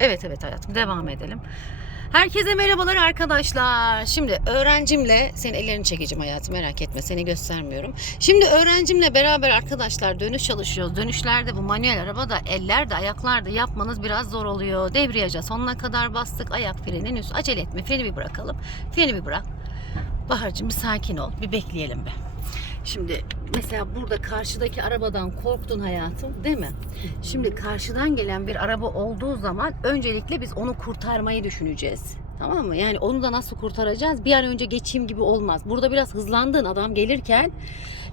Evet evet hayatım devam edelim. Herkese merhabalar arkadaşlar. Şimdi öğrencimle senin ellerini çekeceğim hayatım merak etme seni göstermiyorum. Şimdi öğrencimle beraber arkadaşlar dönüş çalışıyoruz. Dönüşlerde bu manuel arabada ellerde ayaklarda yapmanız biraz zor oluyor. Debriyaja sonuna kadar bastık ayak frenin üst acele etme freni bir bırakalım. Freni bir bırak. Bahar'cığım bir sakin ol bir bekleyelim be. Şimdi mesela burada karşıdaki arabadan korktun hayatım değil mi? Şimdi karşıdan gelen bir araba olduğu zaman öncelikle biz onu kurtarmayı düşüneceğiz. Tamam mı? Yani onu da nasıl kurtaracağız? Bir an önce geçeyim gibi olmaz. Burada biraz hızlandın adam gelirken.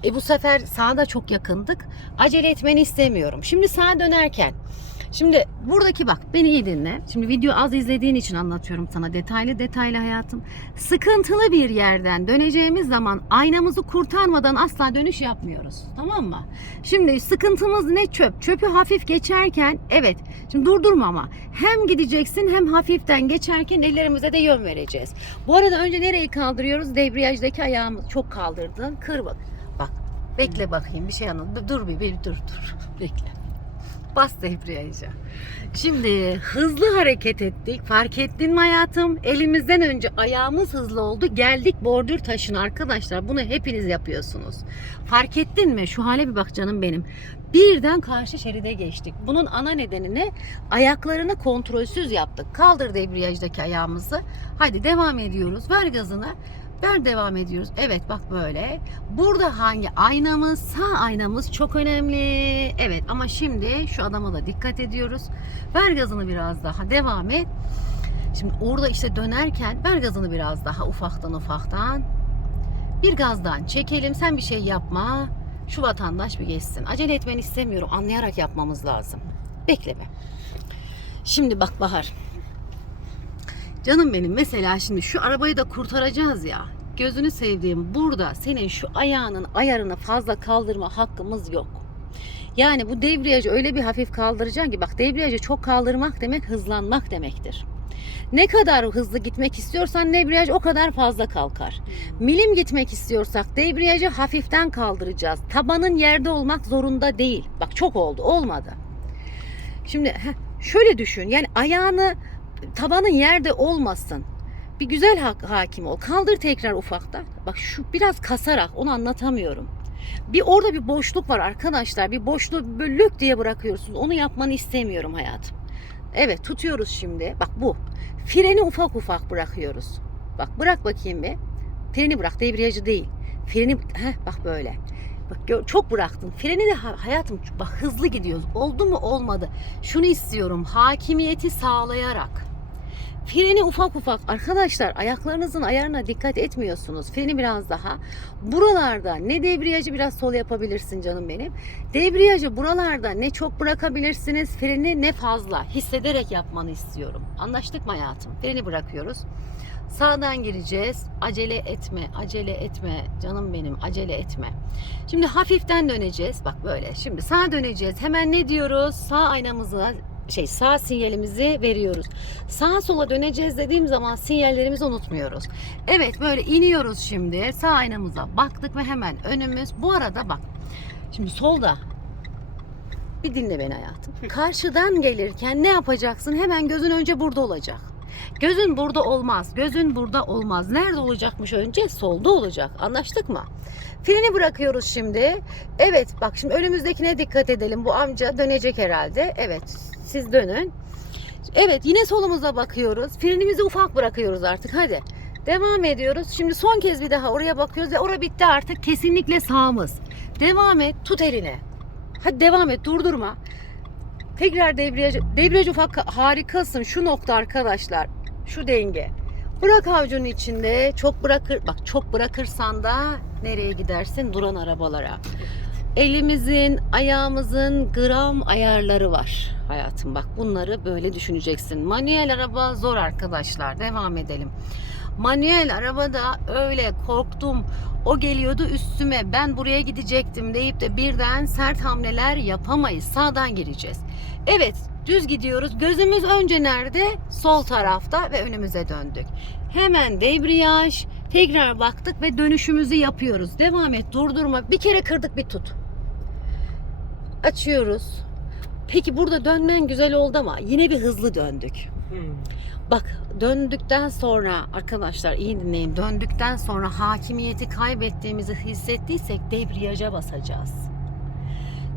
E bu sefer sağa da çok yakındık. Acele etmeni istemiyorum. Şimdi sağa dönerken Şimdi buradaki bak beni iyi dinle. Şimdi video az izlediğin için anlatıyorum sana detaylı detaylı hayatım. Sıkıntılı bir yerden döneceğimiz zaman aynamızı kurtarmadan asla dönüş yapmıyoruz. Tamam mı? Şimdi sıkıntımız ne çöp? Çöpü hafif geçerken evet. Şimdi durdurma ama. Hem gideceksin hem hafiften geçerken ellerimize de yön vereceğiz. Bu arada önce nereyi kaldırıyoruz? Debriyajdaki ayağımız çok kaldırdın. Kır bak. Bak. Bekle bakayım bir şey anlat. Dur bir, bir dur dur. Bekle. Bas debriyaja. Şimdi hızlı hareket ettik. Fark ettin mi hayatım? Elimizden önce ayağımız hızlı oldu. Geldik bordür taşına arkadaşlar. Bunu hepiniz yapıyorsunuz. Fark ettin mi? Şu hale bir bak canım benim. Birden karşı şeride geçtik. Bunun ana nedeni ne? Ayaklarını kontrolsüz yaptık. Kaldır debriyajdaki ayağımızı. Hadi devam ediyoruz. Ver gazını. Ver devam ediyoruz. Evet bak böyle. Burada hangi aynamız? Sağ aynamız çok önemli. Evet ama şimdi şu adama da dikkat ediyoruz. Ver gazını biraz daha. Devam et. Şimdi orada işte dönerken ver gazını biraz daha ufaktan ufaktan. Bir gazdan çekelim. Sen bir şey yapma. Şu vatandaş bir geçsin. Acele etmeni istemiyorum. Anlayarak yapmamız lazım. Bekleme. Şimdi bak Bahar. Canım benim mesela şimdi şu arabayı da kurtaracağız ya. Gözünü sevdiğim burada senin şu ayağının ayarını fazla kaldırma hakkımız yok. Yani bu debriyajı öyle bir hafif kaldıracaksın ki bak debriyajı çok kaldırmak demek hızlanmak demektir. Ne kadar hızlı gitmek istiyorsan debriyaj o kadar fazla kalkar. Milim gitmek istiyorsak debriyajı hafiften kaldıracağız. Tabanın yerde olmak zorunda değil. Bak çok oldu olmadı. Şimdi şöyle düşün yani ayağını tabanın yerde olmasın. Bir güzel ha- hakim ol. Kaldır tekrar ufakta. Bak şu biraz kasarak onu anlatamıyorum. Bir orada bir boşluk var arkadaşlar. Bir boşluğu böyle diye bırakıyorsunuz. Onu yapmanı istemiyorum hayatım. Evet tutuyoruz şimdi. Bak bu. Freni ufak ufak bırakıyoruz. Bak bırak bakayım bir. Freni bırak debriyajı değil. Freni heh, bak böyle. Bak gör, çok bıraktın. Freni de ha- hayatım bak hızlı gidiyoruz. Oldu mu olmadı. Şunu istiyorum. Hakimiyeti sağlayarak. Freni ufak ufak arkadaşlar ayaklarınızın ayarına dikkat etmiyorsunuz. Freni biraz daha. Buralarda ne debriyajı biraz sol yapabilirsin canım benim. Debriyajı buralarda ne çok bırakabilirsiniz. Freni ne fazla hissederek yapmanı istiyorum. Anlaştık mı hayatım? Freni bırakıyoruz. Sağdan gireceğiz. Acele etme, acele etme canım benim, acele etme. Şimdi hafiften döneceğiz. Bak böyle. Şimdi sağa döneceğiz. Hemen ne diyoruz? Sağ aynamızı şey sağ sinyalimizi veriyoruz. Sağa sola döneceğiz dediğim zaman sinyallerimizi unutmuyoruz. Evet böyle iniyoruz şimdi. Sağ aynamıza baktık ve hemen önümüz. Bu arada bak. Şimdi solda bir dinle beni hayatım. Karşıdan gelirken ne yapacaksın? Hemen gözün önce burada olacak. Gözün burada olmaz. Gözün burada olmaz. Nerede olacakmış önce? Solda olacak. Anlaştık mı? Freni bırakıyoruz şimdi. Evet bak şimdi önümüzdekine dikkat edelim. Bu amca dönecek herhalde. Evet siz dönün. Evet yine solumuza bakıyoruz. Frenimizi ufak bırakıyoruz artık. Hadi. Devam ediyoruz. Şimdi son kez bir daha oraya bakıyoruz ve orada bitti artık. Kesinlikle sağımız. Devam et. Tut elini. Hadi devam et. Durdurma. Tekrar debriyaj. Debriyaj ufak harikasın. Şu nokta arkadaşlar. Şu denge. Bırak avucunun içinde. Çok bırakır. Bak çok bırakırsan da nereye gidersin? Duran arabalara. Elimizin, ayağımızın gram ayarları var. Hayatım bak bunları böyle düşüneceksin. Manuel araba zor arkadaşlar. Devam edelim. Manuel arabada öyle korktum. O geliyordu üstüme. Ben buraya gidecektim deyip de birden sert hamleler yapamayız. Sağdan gireceğiz. Evet, düz gidiyoruz. Gözümüz önce nerede? Sol tarafta ve önümüze döndük. Hemen debriyaj, tekrar baktık ve dönüşümüzü yapıyoruz. Devam et, durdurma. Bir kere kırdık bir tut. Açıyoruz. Peki burada dönmen güzel oldu ama yine bir hızlı döndük. Hmm. Bak döndükten sonra arkadaşlar iyi dinleyin. Döndükten sonra hakimiyeti kaybettiğimizi hissettiysek debriyaja basacağız.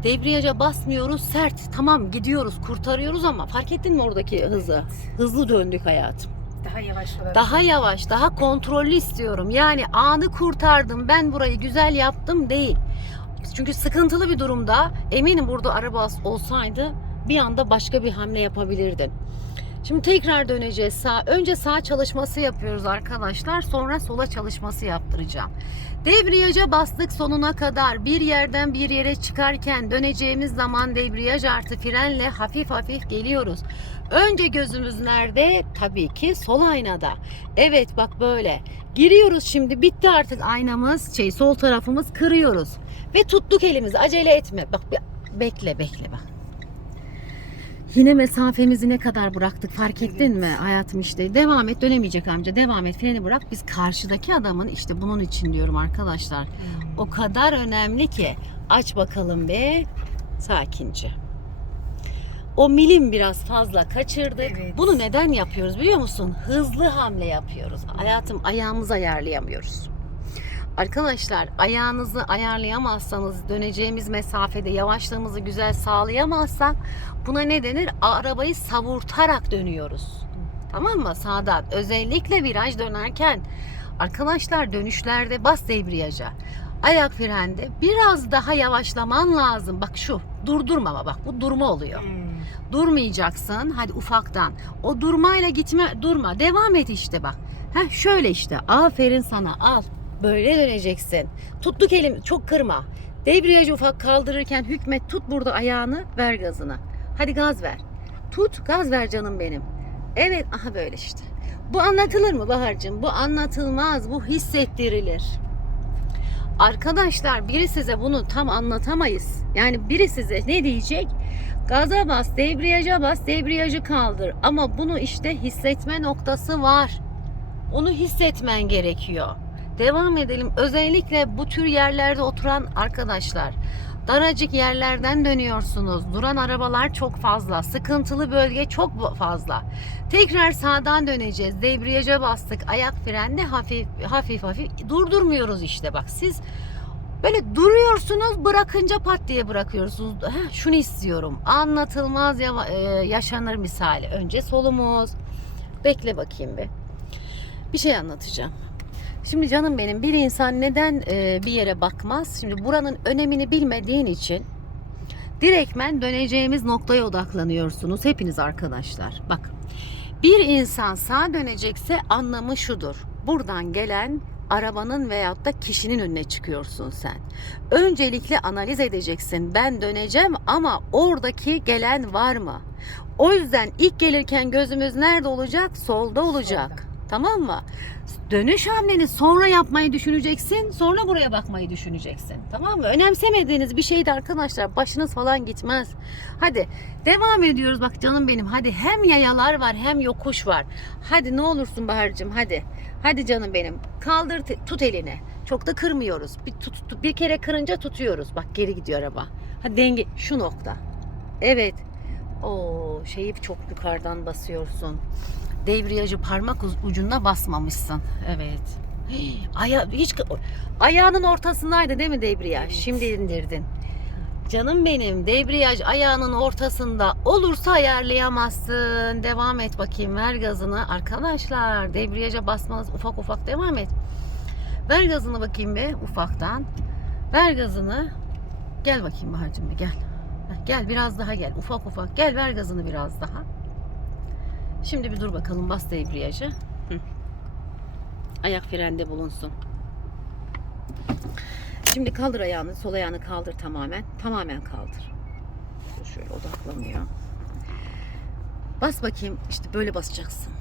Debriyaja basmıyoruz sert. Tamam gidiyoruz kurtarıyoruz ama fark ettin mi oradaki hızı? Hızlı döndük hayatım. Daha yavaş olarak. Daha yavaş, daha kontrollü istiyorum. Yani anı kurtardım, ben burayı güzel yaptım değil. Çünkü sıkıntılı bir durumda eminim burada araba olsaydı bir anda başka bir hamle yapabilirdin. Şimdi tekrar döneceğiz sağ. Önce sağ çalışması yapıyoruz arkadaşlar. Sonra sola çalışması yaptıracağım. Debriyaja bastık sonuna kadar. Bir yerden bir yere çıkarken döneceğimiz zaman debriyaj artı frenle hafif hafif geliyoruz. Önce gözümüz nerede? Tabii ki sol aynada. Evet bak böyle. Giriyoruz şimdi. Bitti artık aynamız. Şey sol tarafımız kırıyoruz. Ve tuttuk elimizi. Acele etme. Bak be- bekle bekle bak. Yine mesafemizi ne kadar bıraktık fark ettin mi hayatım işte devam et dönemeyecek amca devam et freni bırak biz karşıdaki adamın işte bunun için diyorum arkadaşlar Hmm. o kadar önemli ki aç bakalım be sakince. O milim biraz fazla kaçırdık. Evet. Bunu neden yapıyoruz biliyor musun? Hızlı hamle yapıyoruz. Hayatım ayağımızı ayarlayamıyoruz. Arkadaşlar ayağınızı ayarlayamazsanız döneceğimiz mesafede yavaşlığımızı güzel sağlayamazsak buna ne denir? Arabayı savurtarak dönüyoruz. Tamam mı? Sağdan. Özellikle viraj dönerken arkadaşlar dönüşlerde bas debriyaja. Ayak frende biraz daha yavaşlaman lazım. Bak şu durdurma ama bak bu durma oluyor. Hmm. Durmayacaksın. Hadi ufaktan. O durmayla gitme durma. Devam et işte bak. Heh, şöyle işte. Aferin sana. Al. Böyle döneceksin. Tuttuk elim. Çok kırma. Debriyajı ufak kaldırırken hükmet tut burada ayağını. Ver gazını. Hadi gaz ver. Tut gaz ver canım benim. Evet aha böyle işte. Bu anlatılır mı Bahar'cığım? Bu anlatılmaz. Bu hissettirilir. Arkadaşlar biri size bunu tam anlatamayız. Yani biri size ne diyecek? Gaza bas, debriyaja bas, debriyajı kaldır. Ama bunu işte hissetme noktası var. Onu hissetmen gerekiyor. Devam edelim. Özellikle bu tür yerlerde oturan arkadaşlar. Daracık yerlerden dönüyorsunuz. Duran arabalar çok fazla. Sıkıntılı bölge çok fazla. Tekrar sağdan döneceğiz. Debriyaja bastık. Ayak frende hafif hafif hafif durdurmuyoruz işte bak. Siz Böyle duruyorsunuz bırakınca pat diye bırakıyorsunuz. Heh, şunu istiyorum. Anlatılmaz yava- e, yaşanır misali. Önce solumuz. Bekle bakayım bir. Bir şey anlatacağım. Şimdi canım benim bir insan neden e, bir yere bakmaz? Şimdi buranın önemini bilmediğin için direktmen döneceğimiz noktaya odaklanıyorsunuz hepiniz arkadaşlar. Bak bir insan sağa dönecekse anlamı şudur. Buradan gelen arabanın veyahut da kişinin önüne çıkıyorsun sen. Öncelikle analiz edeceksin. Ben döneceğim ama oradaki gelen var mı? O yüzden ilk gelirken gözümüz nerede olacak? Solda olacak. Solda. Tamam mı? Dönüş hamleni sonra yapmayı düşüneceksin. Sonra buraya bakmayı düşüneceksin. Tamam mı? Önemsemediğiniz bir şeydi arkadaşlar. Başınız falan gitmez. Hadi devam ediyoruz. Bak canım benim. Hadi hem yayalar var hem yokuş var. Hadi ne olursun Bahar'cığım hadi. Hadi canım benim. Kaldır tut elini. Çok da kırmıyoruz. Bir, tut, tut- bir kere kırınca tutuyoruz. Bak geri gidiyor araba. Hadi denge şu nokta. Evet. O şeyi çok yukarıdan basıyorsun. Debriyajı parmak ucuna basmamışsın. Evet. Hii, Aya hiç ayağının ortasındaydı değil mi debriyaj? Evet. Şimdi indirdin. Canım benim debriyaj ayağının ortasında olursa ayarlayamazsın. Devam et bakayım ver gazını. Arkadaşlar debriyaja basmanız ufak ufak devam et. Ver gazını bakayım be ufaktan. Ver gazını. Gel bakayım Bahar'cığım gel. Gel biraz daha gel. Ufak ufak gel ver gazını biraz daha. Şimdi bir dur bakalım bas debriyajı. Ayak frende bulunsun. Şimdi kaldır ayağını, sol ayağını kaldır tamamen. Tamamen kaldır. Şöyle odaklanıyor. Bas bakayım. İşte böyle basacaksın.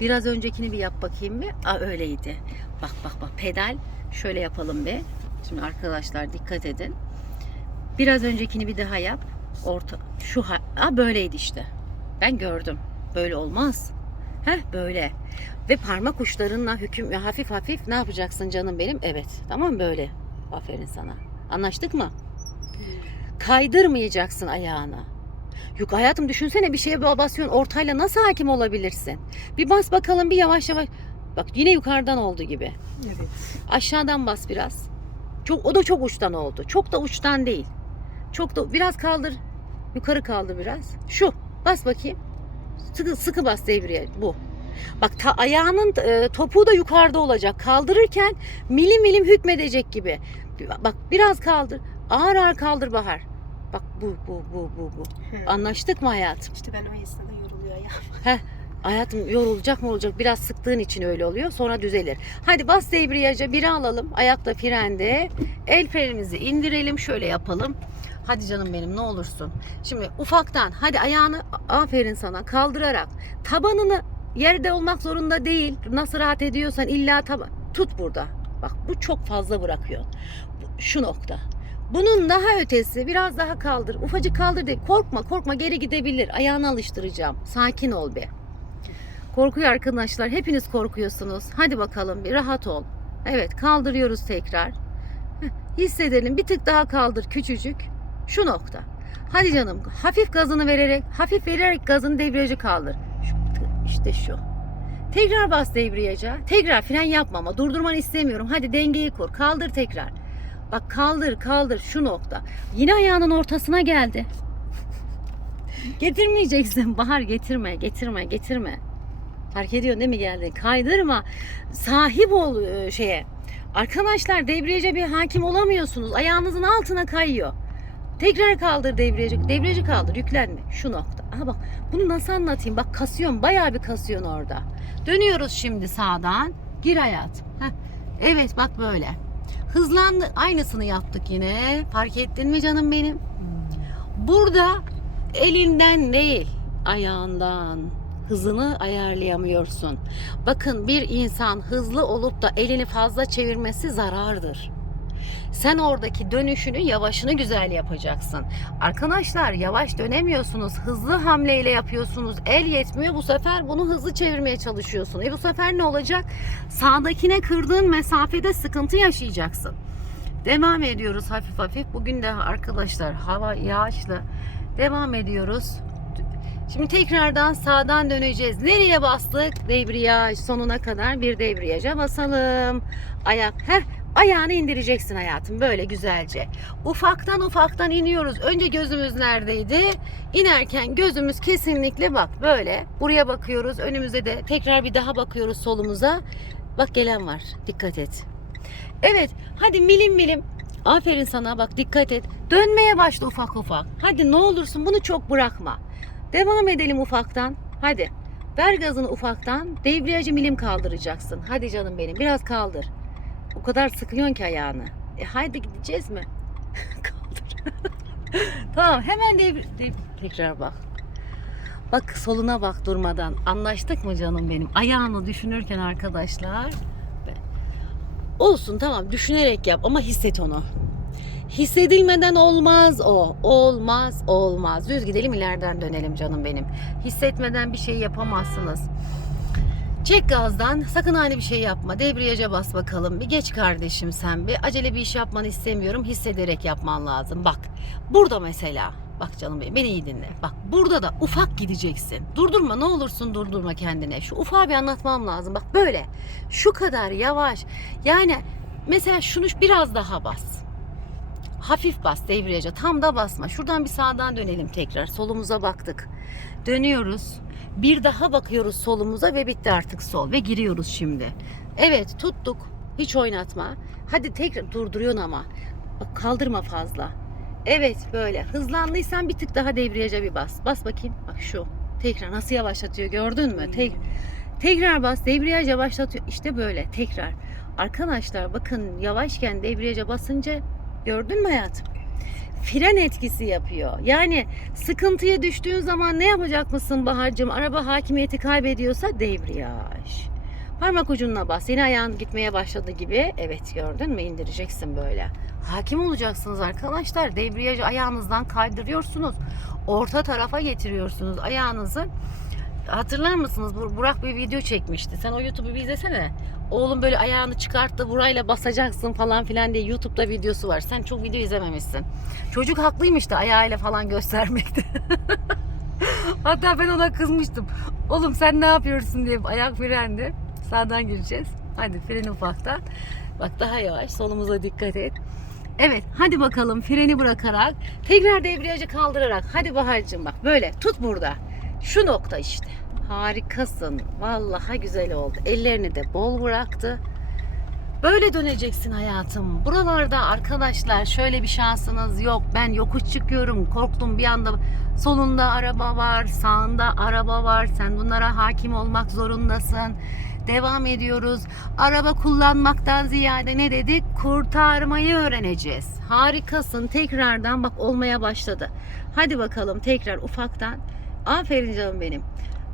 Biraz öncekini bir yap bakayım bir. Aa öyleydi. Bak bak bak pedal. Şöyle yapalım bir. Şimdi arkadaşlar dikkat edin. Biraz öncekini bir daha yap. Orta şu ha böyleydi işte. Ben gördüm. Böyle olmaz. Heh böyle. Ve parmak uçlarınla hüküm hafif hafif ne yapacaksın canım benim? Evet. Tamam böyle. Aferin sana. Anlaştık mı? Kaydırmayacaksın ayağını. Yuk hayatım düşünsene bir şeye basıyorsun ortayla nasıl hakim olabilirsin? Bir bas bakalım bir yavaş yavaş. Bak yine yukarıdan oldu gibi. Evet. Aşağıdan bas biraz. Çok o da çok uçtan oldu. Çok da uçtan değil. Çok da biraz kaldır. Yukarı kaldır biraz. Şu. Bas bakayım. Sıkı sıkı bas devreye bu. Bak ta ayağının e, topuğu da yukarıda olacak. Kaldırırken milim milim hükmedecek gibi. Bak biraz kaldır. Ağır ağır kaldır Bahar. Bak bu bu bu bu bu. Hı. Anlaştık mı hayatım? İşte ben o esnada yoruluyor ya. Hayatım yorulacak mı olacak? Biraz sıktığın için öyle oluyor. Sonra düzelir. Hadi bas debriyaja biri alalım. Ayakta frende. El frenimizi indirelim. Şöyle yapalım. Hadi canım benim ne olursun. Şimdi ufaktan hadi ayağını aferin sana kaldırarak tabanını yerde olmak zorunda değil. Nasıl rahat ediyorsan illa taban tut burada. Bak bu çok fazla bırakıyor. Şu nokta. Bunun daha ötesi biraz daha kaldır. Ufacık kaldır değil. Korkma korkma geri gidebilir. Ayağını alıştıracağım. Sakin ol be. Korkuyor arkadaşlar. Hepiniz korkuyorsunuz. Hadi bakalım bir rahat ol. Evet kaldırıyoruz tekrar. Hissedelim. Bir tık daha kaldır küçücük. Şu nokta. Hadi canım hafif gazını vererek hafif vererek gazını debriyajı kaldır. Şu, işte şu. Tekrar bas debriyaja. Tekrar fren yapma ama durdurmanı istemiyorum. Hadi dengeyi kur. Kaldır tekrar. Bak kaldır kaldır şu nokta. Yine ayağının ortasına geldi. Getirmeyeceksin. Bahar getirme, getirme, getirme. Fark ediyorsun değil mi geldin? Kaydırma. Sahip ol e, şeye. Arkadaşlar debriyaja bir hakim olamıyorsunuz. Ayağınızın altına kayıyor. Tekrar kaldır debriyajı. Debriyajı kaldır. Yüklenme. Şu nokta. Aha bak bunu nasıl anlatayım? Bak kasıyorsun. Bayağı bir kasıyorsun orada. Dönüyoruz şimdi sağdan. Gir hayatım. Heh. Evet bak böyle. Hızlandı. Aynısını yaptık yine. Fark ettin mi canım benim? Burada elinden değil ayağından hızını ayarlayamıyorsun. Bakın bir insan hızlı olup da elini fazla çevirmesi zarardır. Sen oradaki dönüşünü yavaşını güzel yapacaksın. Arkadaşlar yavaş dönemiyorsunuz. Hızlı hamleyle yapıyorsunuz. El yetmiyor. Bu sefer bunu hızlı çevirmeye çalışıyorsun. E bu sefer ne olacak? Sağdakine kırdığın mesafede sıkıntı yaşayacaksın. Devam ediyoruz hafif hafif. Bugün de arkadaşlar hava yağışlı. Devam ediyoruz. Şimdi tekrardan sağdan döneceğiz. Nereye bastık? Debriyaj sonuna kadar bir debriyaja basalım. Ayak. Heh, ayağını indireceksin hayatım böyle güzelce. Ufaktan ufaktan iniyoruz. Önce gözümüz neredeydi? İnerken gözümüz kesinlikle bak böyle. Buraya bakıyoruz. Önümüze de tekrar bir daha bakıyoruz solumuza. Bak gelen var. Dikkat et. Evet hadi milim milim. Aferin sana bak dikkat et. Dönmeye başla ufak ufak. Hadi ne olursun bunu çok bırakma. Devam edelim ufaktan. Hadi. Ver gazını ufaktan. Debriyajı milim kaldıracaksın. Hadi canım benim biraz kaldır. O kadar sıkıyorsun ki ayağını. E haydi gideceğiz mi? kaldır. tamam hemen devir... dev- Tekrar bak. Bak soluna bak durmadan. Anlaştık mı canım benim? Ayağını düşünürken arkadaşlar. Olsun tamam düşünerek yap ama hisset onu. Hissedilmeden olmaz o. Olmaz, olmaz. Düz gidelim ileriden dönelim canım benim. Hissetmeden bir şey yapamazsınız. Çek gazdan. Sakın aynı bir şey yapma. Debriyaja bas bakalım. Bir geç kardeşim sen bir. Acele bir iş yapmanı istemiyorum. Hissederek yapman lazım. Bak. Burada mesela. Bak canım benim. Beni iyi dinle. Bak burada da ufak gideceksin. Durdurma ne olursun durdurma kendine. Şu ufağı bir anlatmam lazım. Bak böyle. Şu kadar yavaş. Yani mesela şunu biraz daha bas. Hafif bas debriyaja. Tam da basma. Şuradan bir sağdan dönelim tekrar. Solumuza baktık. Dönüyoruz. Bir daha bakıyoruz solumuza ve bitti artık sol. Ve giriyoruz şimdi. Evet tuttuk. Hiç oynatma. Hadi tekrar durduruyorsun ama. Bak kaldırma fazla. Evet böyle. Hızlandıysan bir tık daha debriyaja bir bas. Bas bakayım. Bak şu. Tekrar nasıl yavaşlatıyor gördün mü? Tek, tekrar bas. Debriyaj yavaşlatıyor. İşte böyle. Tekrar. Arkadaşlar bakın yavaşken debriyaja basınca gördün mü hayatım? Fren etkisi yapıyor. Yani sıkıntıya düştüğün zaman ne yapacak mısın Bahar'cığım? Araba hakimiyeti kaybediyorsa debriyaj. Parmak ucuna bas. Yine ayağın gitmeye başladı gibi. Evet gördün mü? İndireceksin böyle. Hakim olacaksınız arkadaşlar. Debriyajı ayağınızdan kaydırıyorsunuz. Orta tarafa getiriyorsunuz ayağınızı. hatırlar mısınız? Bur- Burak bir video çekmişti. Sen o YouTube'u bir izlesene. Oğlum böyle ayağını çıkarttı burayla basacaksın falan filan diye YouTube'da videosu var. Sen çok video izlememişsin. Çocuk haklıymış da ayağıyla falan göstermekte. Hatta ben ona kızmıştım. Oğlum sen ne yapıyorsun diye ayak frendi. Sağdan gireceğiz. Hadi freni ufaktan. Bak daha yavaş solumuza dikkat et. Evet hadi bakalım freni bırakarak tekrar debriyajı kaldırarak hadi Bahar'cığım bak böyle tut burada. Şu nokta işte. Harikasın. Vallahi güzel oldu. Ellerini de bol bıraktı. Böyle döneceksin hayatım. Buralarda arkadaşlar şöyle bir şansınız yok. Ben yokuş çıkıyorum. Korktum bir anda solunda araba var, sağında araba var. Sen bunlara hakim olmak zorundasın. Devam ediyoruz. Araba kullanmaktan ziyade ne dedik? Kurtarmayı öğreneceğiz. Harikasın. Tekrardan bak olmaya başladı. Hadi bakalım tekrar ufaktan. Aferin canım benim.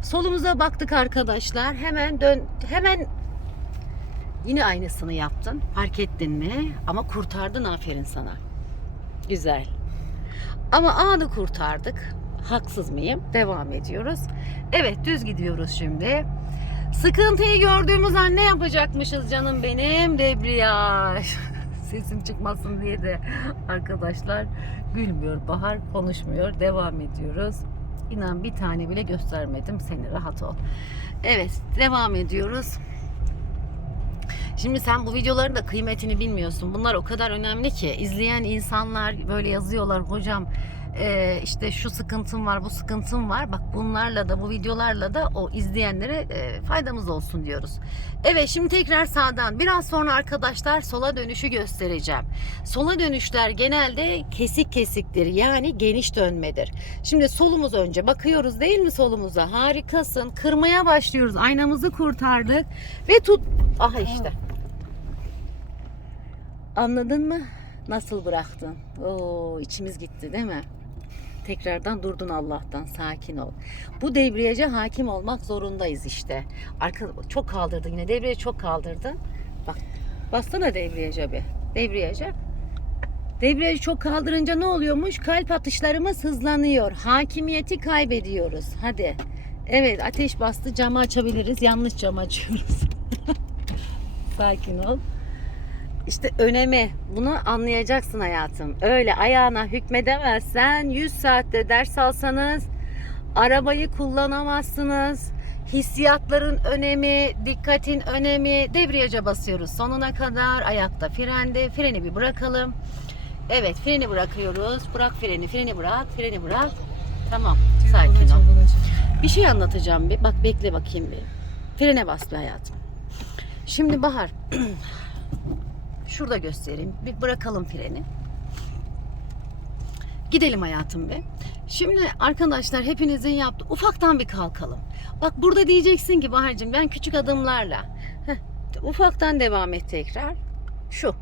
Solumuza baktık arkadaşlar. Hemen dön hemen Yine aynısını yaptın. Fark ettin mi? Ama kurtardın aferin sana. Güzel. Ama anı kurtardık. Haksız mıyım? Devam ediyoruz. Evet düz gidiyoruz şimdi. Sıkıntıyı gördüğümüz an ne yapacakmışız canım benim? Debriyaj. Sesim çıkmasın diye de arkadaşlar gülmüyor. Bahar konuşmuyor. Devam ediyoruz. İnan bir tane bile göstermedim. Seni rahat ol. Evet devam ediyoruz. Şimdi sen bu videoların da kıymetini bilmiyorsun. Bunlar o kadar önemli ki izleyen insanlar böyle yazıyorlar hocam e, işte şu sıkıntım var bu sıkıntım var. Bak bunlarla da bu videolarla da o izleyenlere e, faydamız olsun diyoruz. Evet şimdi tekrar sağdan biraz sonra arkadaşlar sola dönüşü göstereceğim. Sola dönüşler genelde kesik kesiktir yani geniş dönmedir. Şimdi solumuz önce bakıyoruz değil mi solumuza harikasın kırmaya başlıyoruz aynamızı kurtardık ve tut aha işte Anladın mı? Nasıl bıraktın? Oo içimiz gitti değil mi? Tekrardan durdun Allah'tan. Sakin ol. Bu debriyaja hakim olmak zorundayız işte. Arka çok kaldırdı yine. Debriyajı çok kaldırdı. Bak bassana debriyaja bir. Debriyaja. Debriyajı çok kaldırınca ne oluyormuş? Kalp atışlarımız hızlanıyor. Hakimiyeti kaybediyoruz. Hadi. Evet ateş bastı. Camı açabiliriz. Yanlış cam açıyoruz. Sakin ol. İşte önemi bunu anlayacaksın hayatım. Öyle ayağına hükmedemezsen 100 saatte ders alsanız arabayı kullanamazsınız. Hissiyatların önemi, dikkatin önemi. Debriyaja basıyoruz sonuna kadar. Ayakta frende. Freni bir bırakalım. Evet freni bırakıyoruz. Bırak freni, freni bırak, freni bırak. Tamam sakin ol. Bir şey anlatacağım bir. Bak bekle bakayım bir. Frene bas bir hayatım. Şimdi Bahar Şurada göstereyim. Bir bırakalım freni. Gidelim hayatım be. Şimdi arkadaşlar hepinizin yaptığı ufaktan bir kalkalım. Bak burada diyeceksin ki Bahar'cığım ben küçük adımlarla. Heh, ufaktan devam et tekrar. Şu.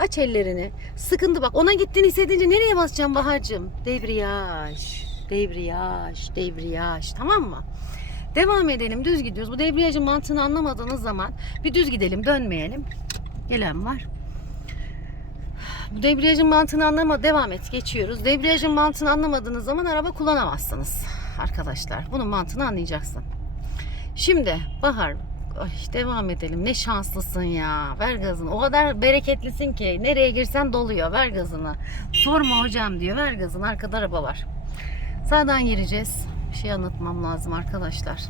Aç ellerini. Sıkıntı bak. Ona gittiğini hissedince nereye basacağım Bahar'cığım? Debriyaj. Debriyaj. Debriyaj. Tamam mı? Devam edelim. Düz gidiyoruz. Bu debriyajın mantığını anlamadığınız zaman bir düz gidelim. Dönmeyelim. Gelen var. Bu debriyajın mantığını anlama devam et geçiyoruz. Debriyajın mantığını anlamadığınız zaman araba kullanamazsınız arkadaşlar. Bunun mantığını anlayacaksın. Şimdi Bahar ay, devam edelim. Ne şanslısın ya. Ver gazını. O kadar bereketlisin ki nereye girsen doluyor. Ver gazını. Sorma hocam diyor. Ver gazını. Arkada araba var. Sağdan gireceğiz. Bir şey anlatmam lazım arkadaşlar.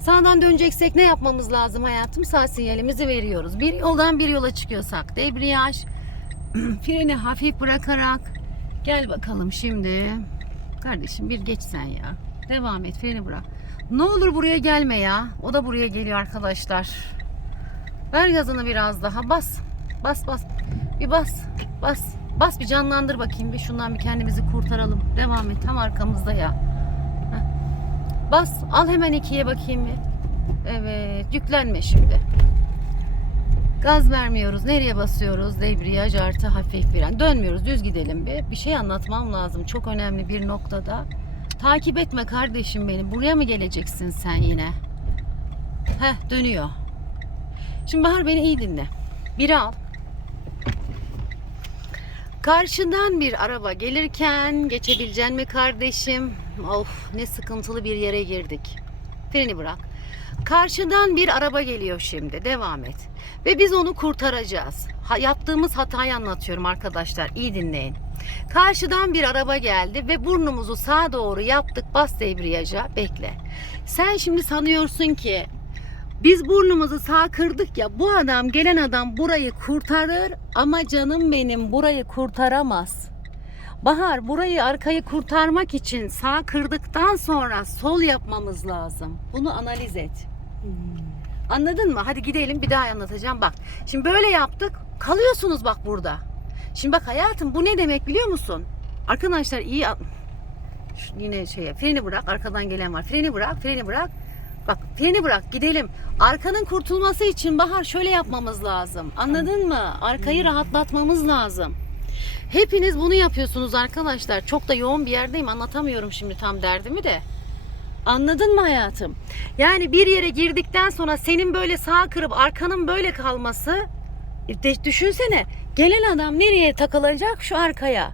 Sağdan döneceksek ne yapmamız lazım hayatım? Sağ sinyalimizi veriyoruz. Bir yoldan bir yola çıkıyorsak debriyaj, freni hafif bırakarak gel bakalım şimdi. Kardeşim bir geç sen ya. Devam et freni bırak. Ne olur buraya gelme ya. O da buraya geliyor arkadaşlar. Ver gazını biraz daha. Bas. Bas bas. Bir bas. Bas. Bas bir canlandır bakayım. Bir şundan bir kendimizi kurtaralım. Devam et. Tam arkamızda ya. Bas. Al hemen ikiye bakayım bir. Evet. Yüklenme şimdi. Gaz vermiyoruz. Nereye basıyoruz? Debriyaj artı hafif fren. Dönmüyoruz. Düz gidelim bir. Bir şey anlatmam lazım. Çok önemli bir noktada. Takip etme kardeşim beni. Buraya mı geleceksin sen yine? Heh dönüyor. Şimdi Bahar beni iyi dinle. Biri al. Karşıdan bir araba gelirken geçebilecek mi kardeşim? Of ne sıkıntılı bir yere girdik. Freni bırak. Karşıdan bir araba geliyor şimdi. Devam et. Ve biz onu kurtaracağız. Ha, yaptığımız hatayı anlatıyorum arkadaşlar. İyi dinleyin. Karşıdan bir araba geldi ve burnumuzu sağa doğru yaptık. Bas debriyaja. Bekle. Sen şimdi sanıyorsun ki biz burnumuzu sağ kırdık ya bu adam gelen adam burayı kurtarır ama canım benim burayı kurtaramaz. Bahar burayı arkayı kurtarmak için sağ kırdıktan sonra sol yapmamız lazım. Bunu analiz et. Anladın mı? Hadi gidelim bir daha anlatacağım. Bak şimdi böyle yaptık. Kalıyorsunuz bak burada. Şimdi bak hayatım bu ne demek biliyor musun? Arkadaşlar iyi Şu yine şeye freni bırak arkadan gelen var. Freni bırak freni bırak. Bak freni bırak gidelim. Arkanın kurtulması için Bahar şöyle yapmamız lazım. Anladın mı? Arkayı rahatlatmamız lazım. Hepiniz bunu yapıyorsunuz arkadaşlar. Çok da yoğun bir yerdeyim anlatamıyorum şimdi tam derdimi de. Anladın mı hayatım? Yani bir yere girdikten sonra senin böyle sağ kırıp arkanın böyle kalması e, de- düşünsene gelen adam nereye takılacak şu arkaya.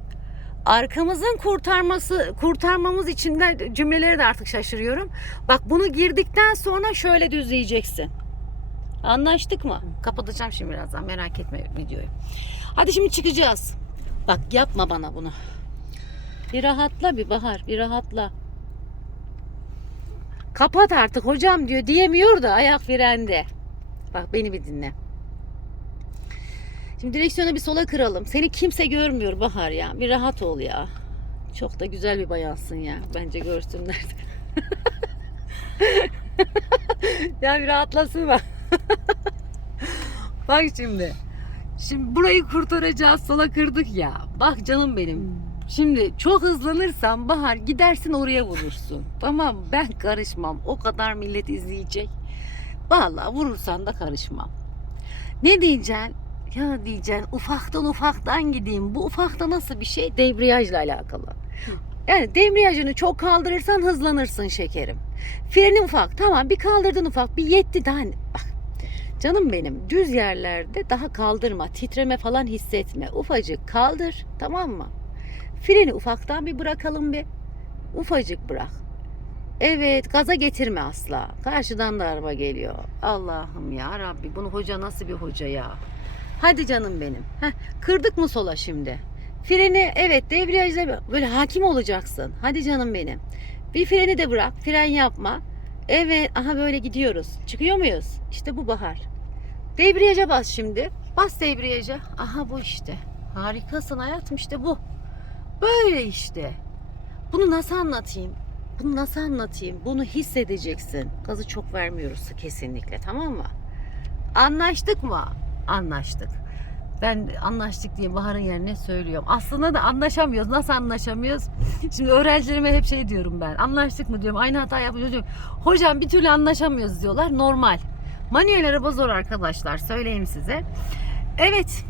Arkamızın kurtarması kurtarmamız için de cümleleri de artık şaşırıyorum. Bak bunu girdikten sonra şöyle düzleyeceksin. Anlaştık mı? Kapatacağım şimdi birazdan merak etme videoyu. Hadi şimdi çıkacağız. Bak yapma bana bunu. Bir rahatla bir bahar bir rahatla. Kapat artık hocam diyor diyemiyor da ayak frende. Bak beni bir dinle. Şimdi direksiyonu bir sola kıralım. Seni kimse görmüyor Bahar ya. Bir rahat ol ya. Çok da güzel bir bayansın ya. Bence görsünler ya bir rahatlasın bak. bak şimdi. Şimdi burayı kurtaracağız. Sola kırdık ya. Bak canım benim. Şimdi çok hızlanırsan Bahar gidersin oraya vurursun. tamam ben karışmam. O kadar millet izleyecek. Vallahi vurursan da karışmam. Ne diyeceksin? Ya diyeceksin ufaktan ufaktan gideyim. Bu ufakta nasıl bir şey? Debriyajla alakalı. Yani debriyajını çok kaldırırsan hızlanırsın şekerim. Freni ufak. Tamam bir kaldırdın ufak. Bir yetti daha. Bak canım benim düz yerlerde daha kaldırma. Titreme falan hissetme. Ufacık kaldır. Tamam mı? Freni ufaktan bir bırakalım bir. Ufacık bırak. Evet gaza getirme asla. Karşıdan da araba geliyor. Allah'ım ya Rabbi bunu hoca nasıl bir hoca ya. Hadi canım benim. Heh, kırdık mı sola şimdi? Freni evet debriyajla böyle hakim olacaksın. Hadi canım benim. Bir freni de bırak. Fren yapma. Evet aha böyle gidiyoruz. Çıkıyor muyuz? İşte bu bahar. Debriyaja bas şimdi. Bas debriyaja. Aha bu işte. Harikasın hayatım işte bu. Böyle işte. Bunu nasıl anlatayım? Bunu nasıl anlatayım? Bunu hissedeceksin. Gazı çok vermiyoruz kesinlikle tamam mı? Anlaştık mı? Anlaştık. Ben anlaştık diye Bahar'ın yerine söylüyorum. Aslında da anlaşamıyoruz. Nasıl anlaşamıyoruz? Şimdi öğrencilerime hep şey diyorum ben. Anlaştık mı diyorum. Aynı hata yapıyoruz diyorum. Hocam bir türlü anlaşamıyoruz diyorlar. Normal. Manuel araba zor arkadaşlar. Söyleyeyim size. Evet.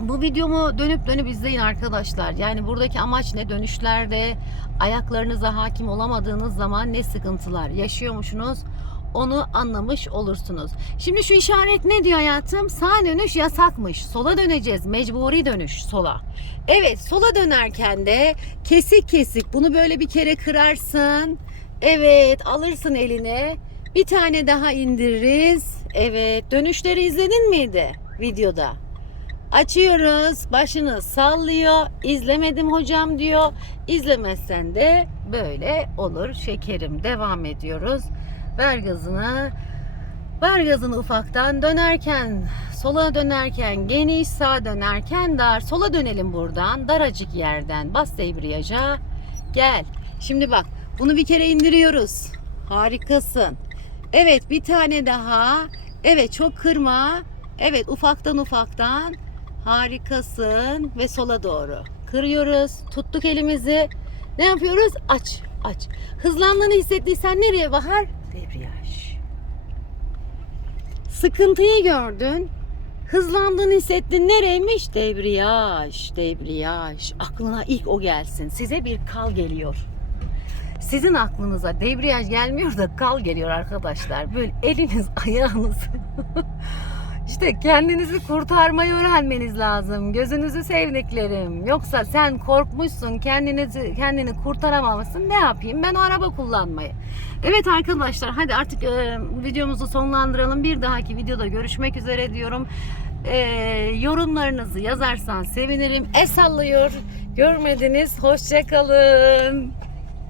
Bu videomu dönüp dönüp izleyin arkadaşlar. Yani buradaki amaç ne? Dönüşlerde ayaklarınıza hakim olamadığınız zaman ne sıkıntılar yaşıyormuşsunuz? Onu anlamış olursunuz. Şimdi şu işaret ne diyor hayatım? Sağ dönüş yasakmış. Sola döneceğiz. Mecburi dönüş sola. Evet sola dönerken de kesik kesik bunu böyle bir kere kırarsın. Evet alırsın eline. Bir tane daha indiririz. Evet dönüşleri izledin miydi videoda? Açıyoruz. Başını sallıyor. İzlemedim hocam diyor. İzlemezsen de böyle olur şekerim. Devam ediyoruz. Ver gazını. Ver gazını ufaktan dönerken sola dönerken geniş sağa dönerken dar sola dönelim buradan daracık yerden bas debriyaja gel şimdi bak bunu bir kere indiriyoruz harikasın evet bir tane daha evet çok kırma evet ufaktan ufaktan harikasın ve sola doğru kırıyoruz tuttuk elimizi ne yapıyoruz aç aç hızlandığını hissettiysen nereye Bahar debriyaj Sıkıntıyı gördün. Hızlandığını hissettin. Nereymiş? Debriyaj, debriyaj. Aklına ilk o gelsin. Size bir kal geliyor. Sizin aklınıza debriyaj gelmiyor da kal geliyor arkadaşlar. Böyle eliniz, ayağınız. İşte kendinizi kurtarmayı öğrenmeniz lazım. Gözünüzü sevdiklerim. Yoksa sen korkmuşsun, kendinizi kendini kurtaramamışsın. Ne yapayım? Ben araba kullanmayı. Evet arkadaşlar hadi artık e, videomuzu sonlandıralım. Bir dahaki videoda görüşmek üzere diyorum. E, yorumlarınızı yazarsan sevinirim. El sallıyor. Görmediniz. Hoşçakalın.